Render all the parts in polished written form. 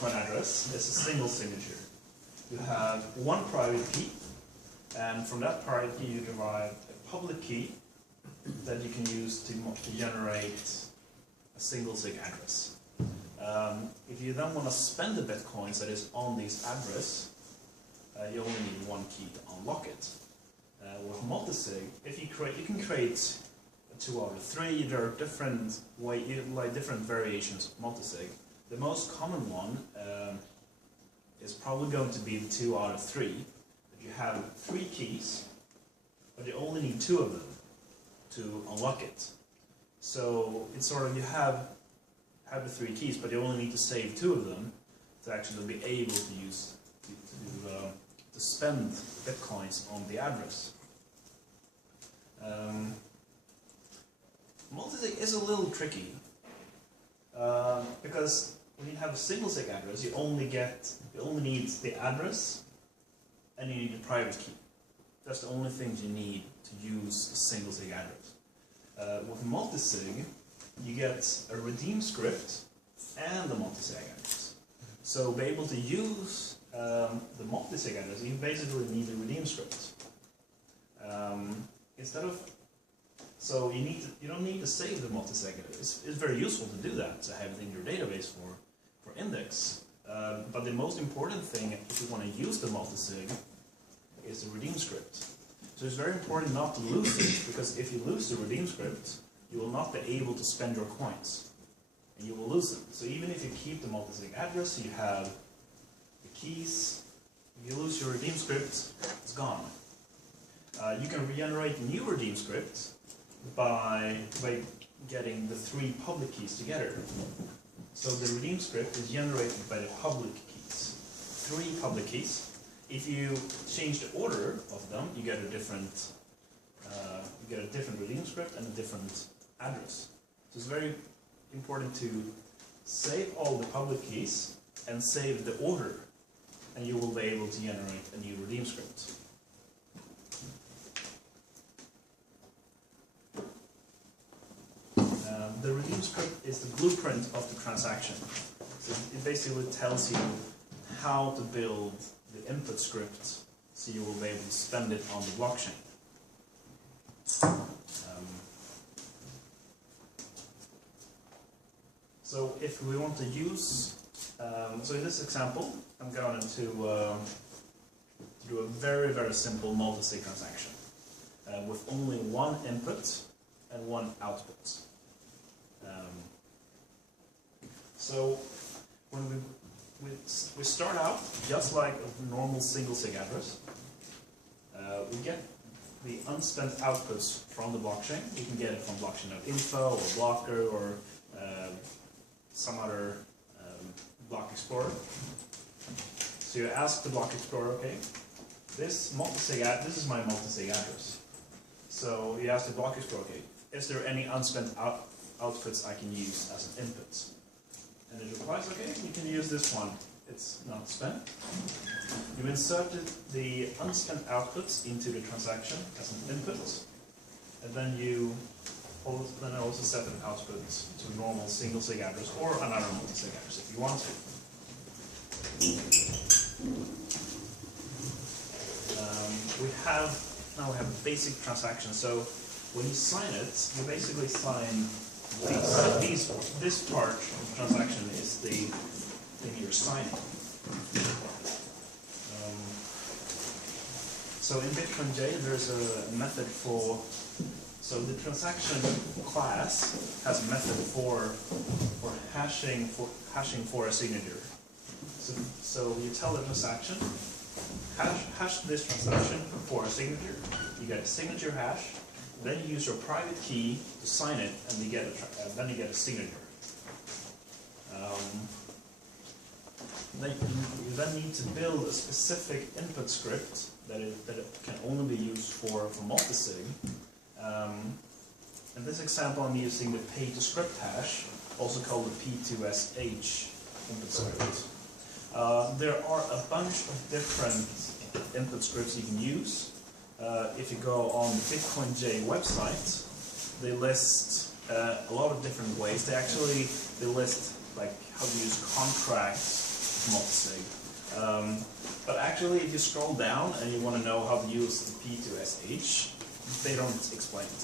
Bitcoin address is a single signature. You have one private key, and from that private key you derive a public key that you can use to generate a single sig address. If you then want to spend the bitcoins that is on this address, you only need one key to unlock it. With multisig, you can create a 2 out of 3. There are different different variations of multisig. The most common one is probably going to be the 2 out of 3. That you have 3 keys, but you only need 2 of them to unlock it. So it's sort of, you have the 3 keys, but you only need to save 2 of them to actually be able to use to spend bitcoins on the address. Multisig is a little tricky because when you have a single sig address, you only need the address and you need a private key. That's the only things you need to use a single sig address. With multisig, you get a redeem script and the multisig address. So be able to use the multisig address, you basically need a redeem script. You don't need to save the multisig address. It's very useful to do that, to have it in your database for index. But the most important thing, if you want to use the multisig, is the redeem script. So it's very important not to lose it, because if you lose the redeem script, you will not be able to spend your coins, and you will lose them. So even if you keep the multisig address, you have the keys, if you lose your redeem script, it's gone. You can regenerate a new redeem script by getting the 3 public keys together. So the redeem script is generated by the public keys. 3 public keys. If you change the order of them, you get a different redeem script and a different address. So it's very important to save all the public keys and save the order, and you will be able to generate a new redeem script. The redeem script is the blueprint of the transaction. So it basically tells you how to build the input script so you will be able to spend it on the blockchain. So if we want to use, so in this example, I'm going to do a very, very simple multisig transaction with only one input and one output. So when we start out just like a normal single sig address. We get the unspent outputs from the blockchain. You can get it from blockchain.info or Blocker or some other block explorer. So you ask the block explorer, okay, this is my multisig address. So you ask the block explorer, okay, is there any unspent outputs I can use as an input? And it replies, okay, you can use this one. It's not spent. You inserted the unspent outputs into the transaction as an input, and then you also set an output to a normal single sig address or another multisig address if you want to. Now we have a basic transaction. So when you sign it, you basically sign this part of the transaction is the thing you're signing. So in BitcoinJ, there's a method so the transaction class has a method for hashing for a signature. So you tell the transaction, hash this transaction for a signature. You get a signature hash. Then you use your private key to sign it, and then you get a signature. You then need to build a specific input script that can only be used for multisig. In this example, I'm using the pay-to-script hash, also called the P2SH input script. There are a bunch of different input scripts you can use. If you go on the BitcoinJ website, they list a lot of different ways. They list like how to use contracts Multisig. But actually, if you scroll down and you want to know how to use the P2SH, they don't explain it.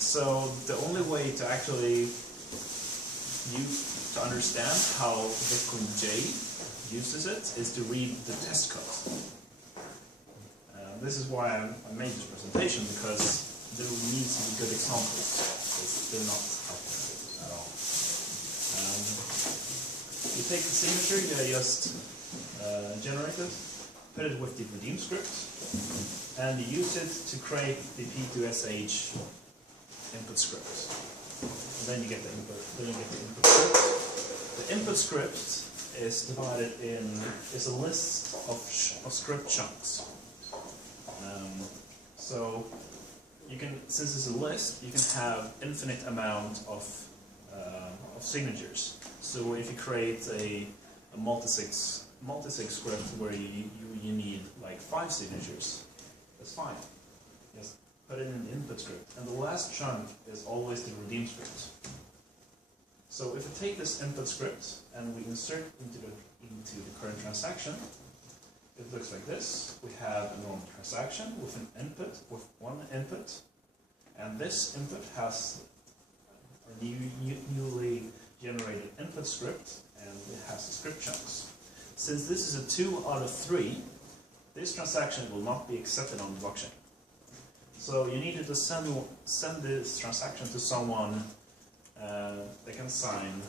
So the only way to actually understand how BitcoinJ uses it is to read the test code. This is why I made this presentation, because there needs to be good examples, because they're not helpful at all. You take the signature you just generated, put it with the redeem script, and you use it to create the P2SH input script. And then you get the input. Script. The input script is divided is a list of script chunks. So you can, since it's a list, you can have infinite amount of signatures. So if you create a multisig script where you need like 5 signatures, that's fine. Just put it in the input script. And the last chunk is always the redeem script. So if we take this input script and we insert into the current transaction, it looks like this. We have a normal transaction with an input, with one input, and this input has a newly generated input script, and it has the script chunks. Since this is a 2 out of 3, this transaction will not be accepted on the blockchain. So you needed to send this transaction to someone that can sign,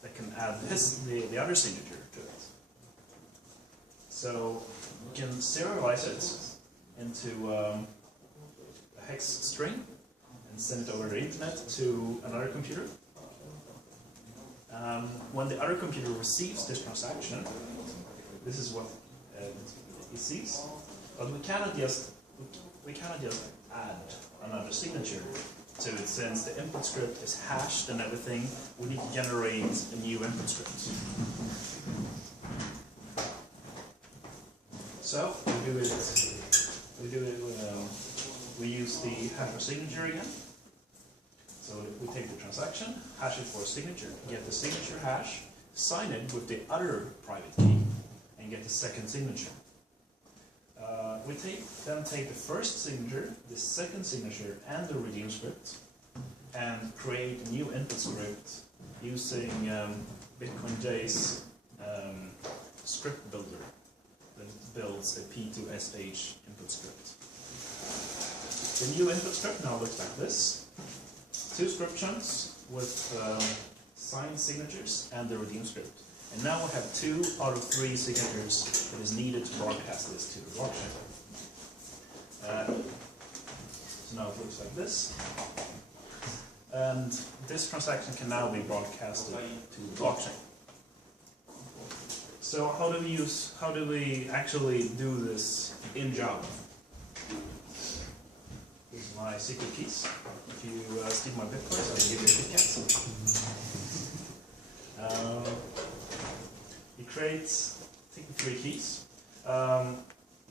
that can add the other signature to it. So you can serialize it into a hex string and send it over the internet to another computer. When the other computer receives this transaction, this is what it sees. But we cannot just add another signature to it, since the input script is hashed and everything. We need to generate a new input script. So we use the hasher signature again. So we take the transaction, hash it for a signature, get the signature hash, sign it with the other private key, and get the second signature. We then take the first signature, the second signature, and the redeem script, and create a new input script using BitcoinJ's script builder that builds a P2SH input script. The new input script now looks like this. 2 script chunks with signed signatures and the redeem script. And now we have 2 out of 3 signatures that is needed to broadcast this to the blockchain. So now it looks like this. And this transaction can now be broadcasted to the blockchain. So how do we actually do this in Java? These are my secret keys. If you steal my bitcoins, I'll give you a Kit Kat. You create, I think, 3 keys.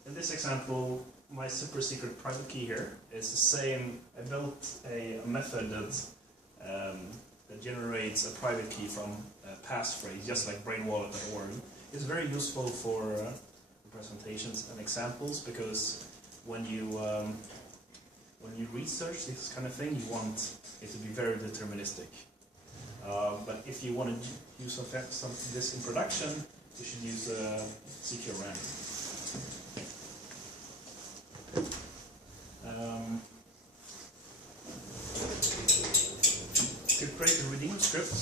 In this example, my super secret private key here is the same. I built a method that generates a private key from a passphrase, just like brainwallet.org. It's very useful for presentations and examples, because when you research this kind of thing, you want it to be very deterministic. But if you want to use this in production, you should use secure RAM. To create a redeem script,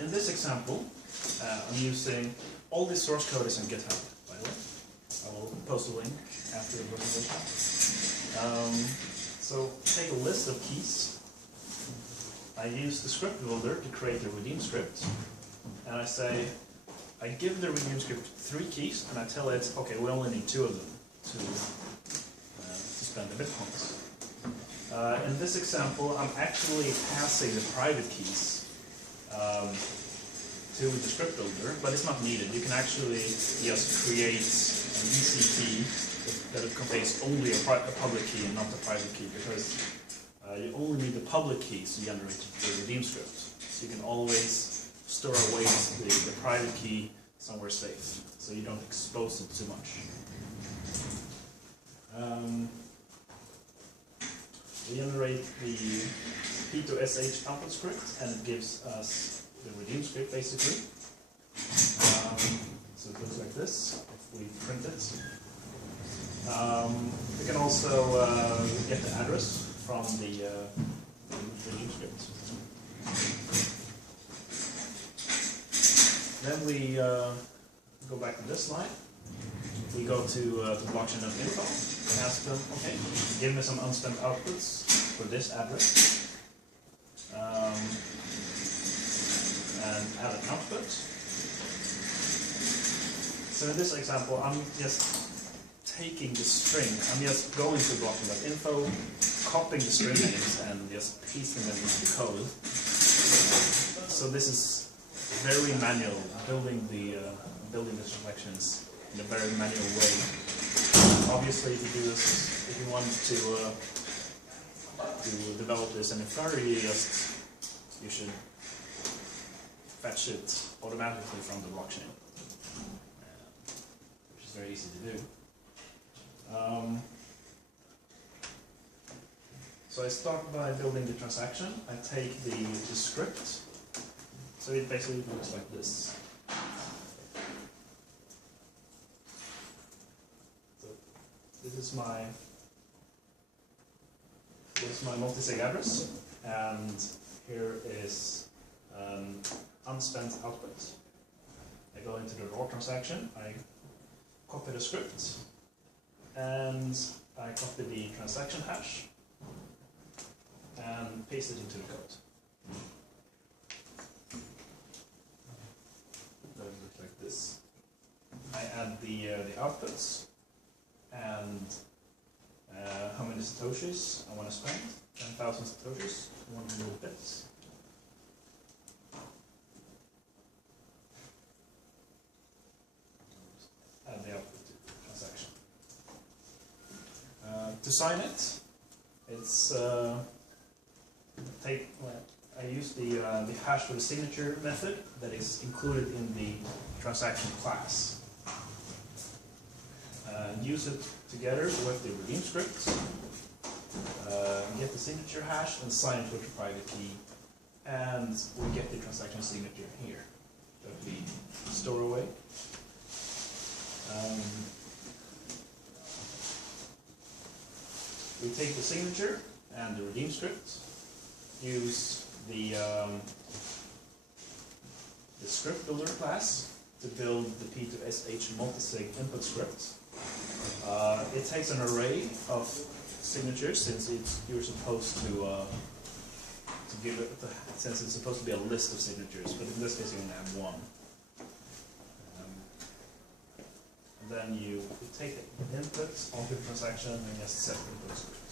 in this example, I'm using all the source code is on GitHub, by the way. I will post a link after the presentation. So take a list of keys. I use the script builder to create a redeem script, and I give the redeem script 3 keys, and I tell it, okay, we only need 2 of them to spend the bitcoins. In this example, I'm actually passing the private keys to the script builder, but it's not needed. You can actually just create an easy key that contains only a public key and not the private key, because you only need the public keys to generate the redeem script. So you can always store away the private key somewhere safe, so you don't expose it too much. We generate the P2SH output script, and it gives us the redeem script basically. So it looks like this if we print it. We can also get the address from the redeem script. Then we go back to this line. We go to blockchain.info and ask them, okay, give me some unspent outputs for this address, and add an output. So in this example, I'm just taking the string. I'm just going to blockchain.info, copying the string names, and just pasting them into the code. So this is very manual, building the transactions in a very manual way. Obviously, if you do this, if you want to develop this in a flurry, you should fetch it automatically from the blockchain, which is very easy to do. So I start by building the transaction. I take the script. So it basically looks like this. So this is my multisig address, and here is unspent output. I go into the raw transaction. I copy the script, and I copy the transaction hash and paste it into the code. That would look like this. I add the outputs and how many satoshis I want to spend. 10,000 satoshis, 1 million bits. Add the output to the transaction. To sign it, it's I use the hash for the signature method that is included in the transaction class. Use it together with the redeem script. Get the signature hash and sign it with the private key, and we get the transaction signature here that we store away. We take the signature and the redeem script, use the script builder class to build the P2SH multisig input script. It takes an array of signatures since you're supposed to give it, since it's supposed to be a list of signatures, but in this case you only have one. And then you take the inputs onto the transaction and just set the input script.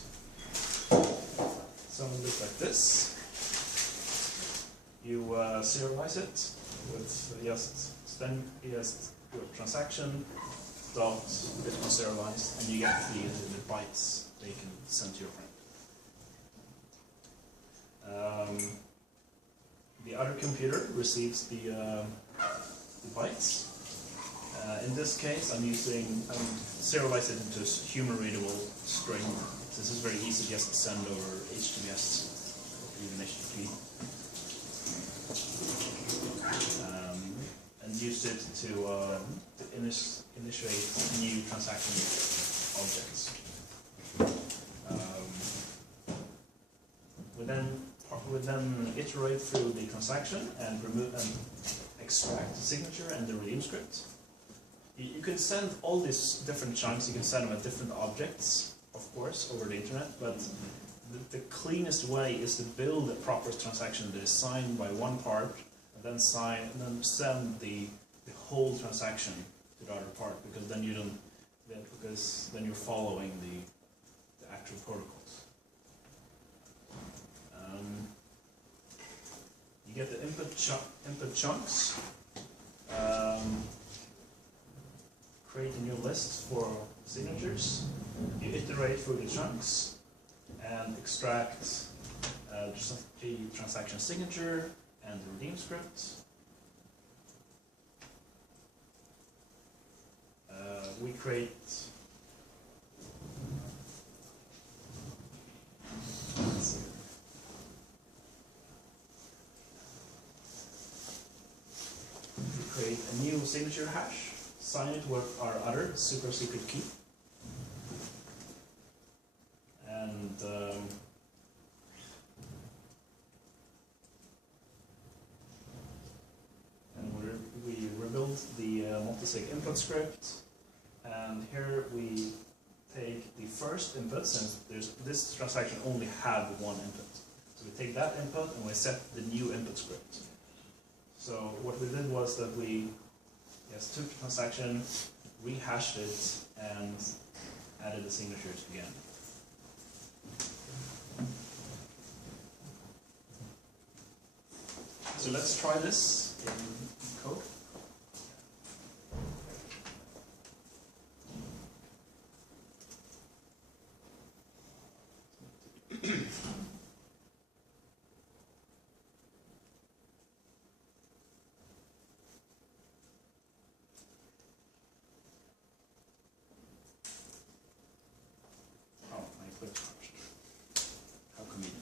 So it looks like this. You serialize it with just transaction dot Bitcoin serialized, and you get the bytes that you can send to your friend. The other computer receives the bytes. In this case, I'm serialized it into a human-readable string. This is very easy just to send over HTTPS or even HTTP. And use it to initiate new transaction objects. We then iterate through the transaction and remove and extract the signature and the redeem script. You can send all these different chunks. You can send them at different objects, of course, over the internet. But the cleanest way is to build a proper transaction that is signed by one part, and then send the whole transaction to the other part, because then you don't, because then you're following the actual protocols. You get the input chunks. Create a new list for signatures. You iterate through the chunks and extract the transaction signature and the redeem script. we create a new signature hash, sign it with our other super secret key, and we rebuild the multisig input script, and here we take the first input, since this transaction only had one input. So we take that input and we set the new input script. So what we did was that we took the transaction, rehashed it, and added the signatures again. So let's try this in code. How convenient.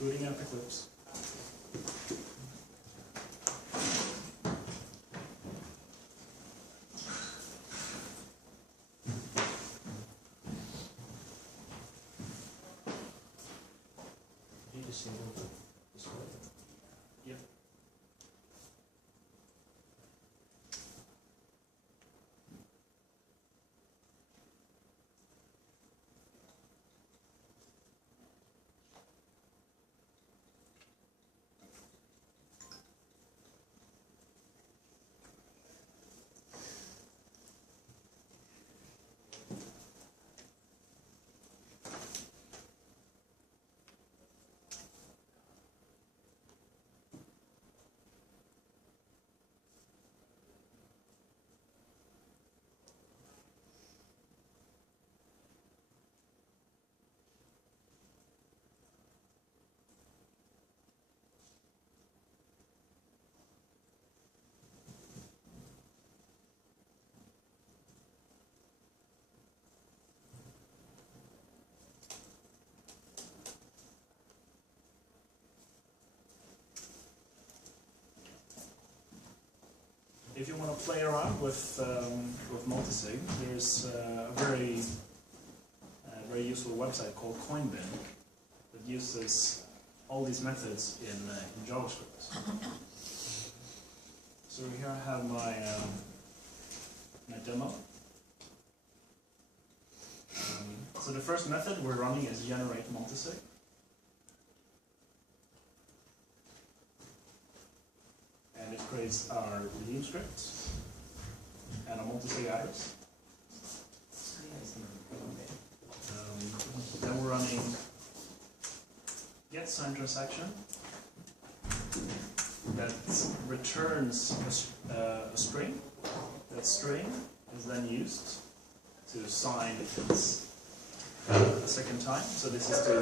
Booting up Eclipse. You disable this one? Yep. If you want to play around with multisig, there's a very useful website called Coinbin that uses all these methods in JavaScript. So here I have my demo. So the first method we're running is generate multisig. And it creates our redeem script and a multisig address. Then we're running get signed transaction that returns a string. That string is then used to sign it a second time. So this is to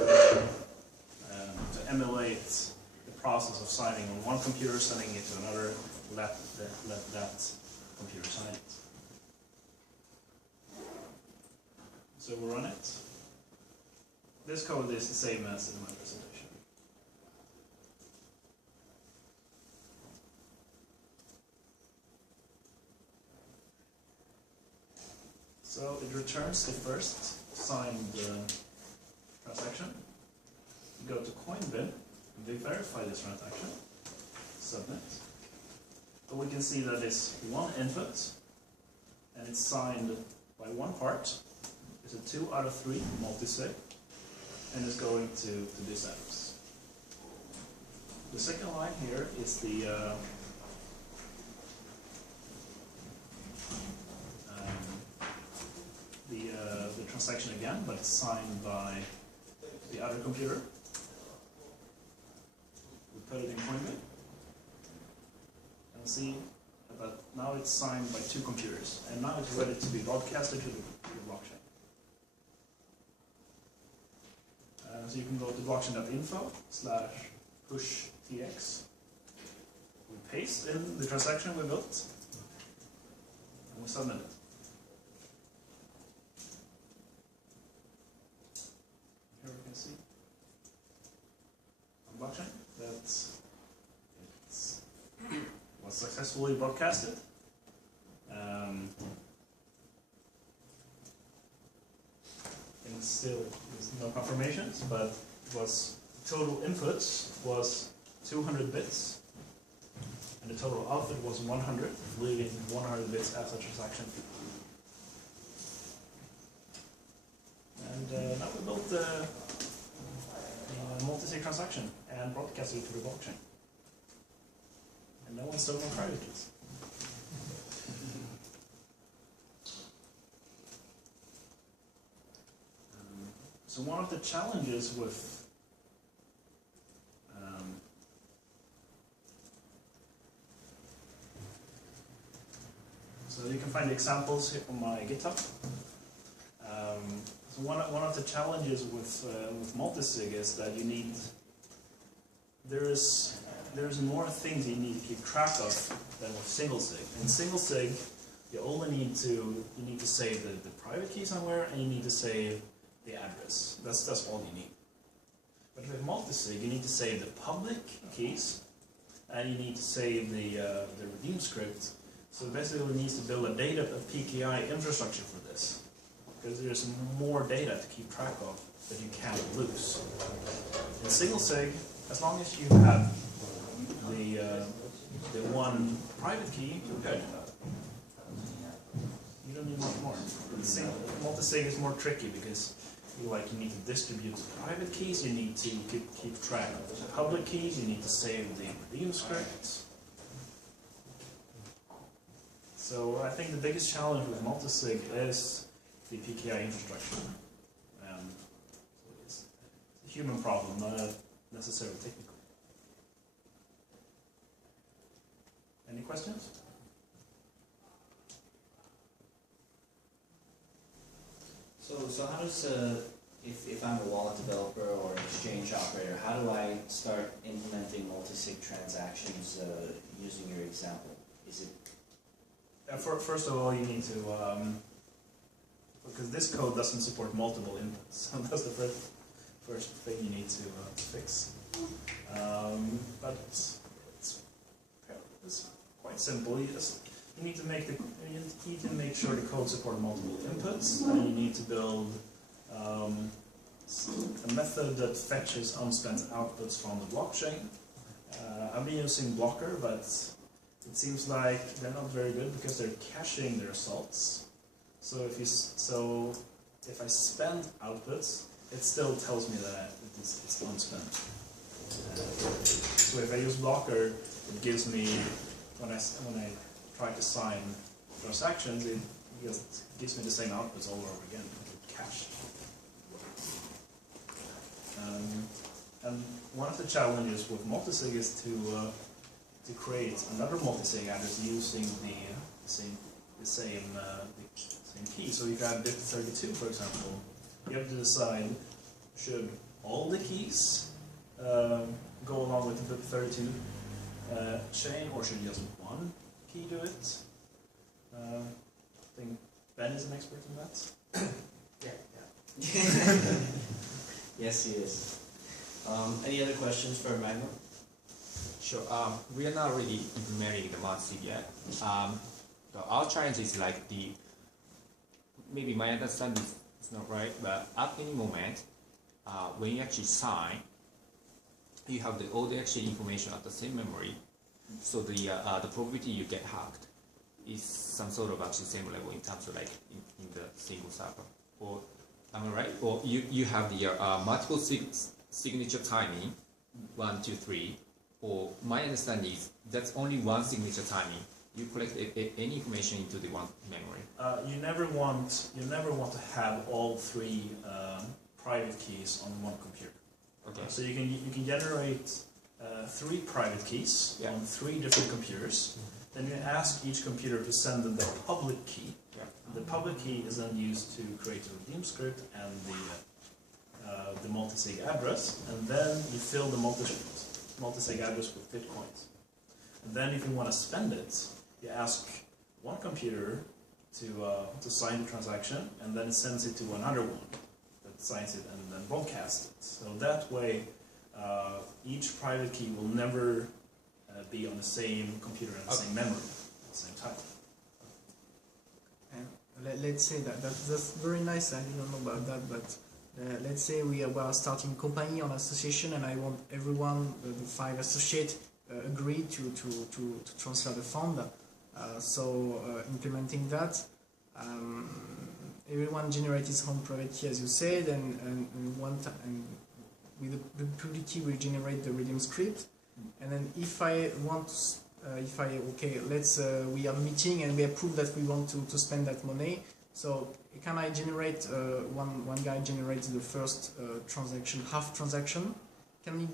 emulate the process of signing on one computer, sending it to another, let that computer sign it. So we run it. This code is the same as in my presentation. So it returns the first signed transaction. We go to Coinbin, we verify this transaction, submit. But we can see that it's one input, and it's signed by one part. It's a 2 out of 3 multisig, and it's going to this address. The second line here is the transaction again, but it's signed by the other computer. We put it in CoinJ. And see that now it's signed by 2 computers. And now it's ready to be broadcasted to the blockchain. So you can go to blockchain.info/pushtx. We paste in the transaction we built, and we submit it. Here we can see on blockchain that it was successfully broadcasted. And still, there's no confirmations, but it was total inputs was 200 bits. And the total output was 100, leaving 100 bits as a transaction fee. And now we built the multisig transaction and broadcasted it to the blockchain. And no one stole my private keys. So one of the challenges with so you can find the examples here on my GitHub. So one of the challenges with multisig is that you need there's more things you need to keep track of than with single sig. In single sig, you only need to save the private key somewhere, and you need to save the address. That's all you need. But with multisig, you need to save the public keys, and you need to save the redeem script. So basically, it needs to build a PKI infrastructure for this, because there's more data to keep track of that you can't lose. In single sig, as long as you have the one private key, you're good. You don't need much more. Multisig is more tricky because you need to distribute the private keys, you need to keep track of the public keys, you need to save the redeem scripts. So I think the biggest challenge with multisig is the PKI infrastructure. It's a human problem, not necessarily technical. Any questions? So how does, if I'm a wallet developer or an exchange operator, how do I start implementing multisig transactions using your example? Is it? First of all, you need to, because this code doesn't support multiple inputs, so that's the first thing you need to fix. But it's quite simple. You need to make sure the code supports multiple inputs, and you need to build a method that fetches unspent outputs from the blockchain. I've been using Blocker, but it seems like they're not very good because they're caching the results. So if I spend outputs, it still tells me that it's unspent. So if I use Blocker, it gives me when I try to sign transactions, it just gives me the same outputs all over again, cached. And one of the challenges with multisig is to create another multisig address using the same key. So if you have bit 32, for example, you have to decide, should all the keys go along with the bit 32 chain, or should just one key do it? I think Ben is an expert in that. Yeah. Yes, he is. Any other questions for Magnum? Sure. We are not really implementing the multisig yet. Our challenge is maybe my understanding is not right, but at any moment, when you actually sign, you have all the actual information at the same memory. So the probability you get hacked is some sort of actually same level in terms of in the single server. Or am I right? Or you have the multiple signature timing, 1, 2, 3. Or my understanding is that's only one signature timing. you collect any information into the one memory. You never want to have all three private keys on one computer. Okay. So you can generate 3 private keys Yeah. on 3 different computers. Then you ask each computer to send them their public key. Yeah. The public key is then used to create a redeem script and the multisig address, and then you fill the multisig address with bitcoins. And then if you want to spend it, you ask one computer to sign the transaction, and then it sends it to another one that signs it and then broadcasts it. So that way, each private key will never be on the same computer and the same memory at the same time. And let's say that's very nice. I didn't know about that, but let's say we are starting company or association, and I want everyone, the 5 associates, agree to transfer the fund. Implementing that, everyone generates his own private key, as you said, and with the public key we generate the redeem script. And then if I want, we are meeting and we approve that we want to spend that money. So can I generate one guy generates the first transaction, half transaction? Can he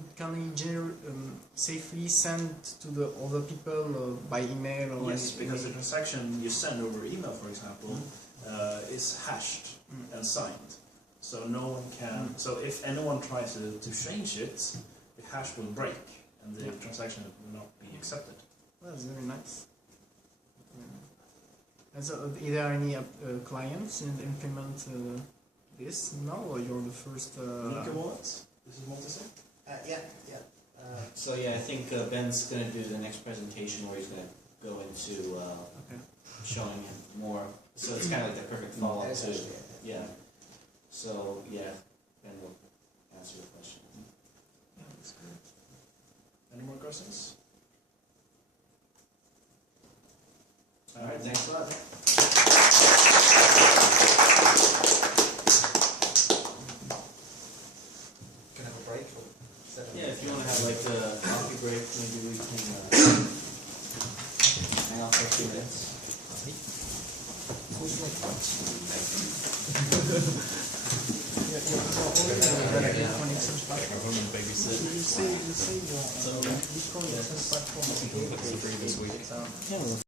safely send to the other people by email or yes, anything? because the transaction you send over email, for example, is hashed and signed. So no one can. So if anyone tries to change it, the hash will break and the transaction will not be accepted. Well, that's very nice. And so, are there any clients in implement this now, or you're the first? Nika Wallet. This is Multisig. Yeah. So yeah, I think Ben's going to do the next presentation where he's going to go into showing him more. So it's kind of like the perfect follow-up to yeah. So yeah, Ben will answer the question. Yeah, that's good. Any more questions? All right, thanks a lot. Can I have a break? Or is that Yeah, if you want to have like a coffee break, maybe we can hang out for a few minutes. You say your Bitcoin platform. This week.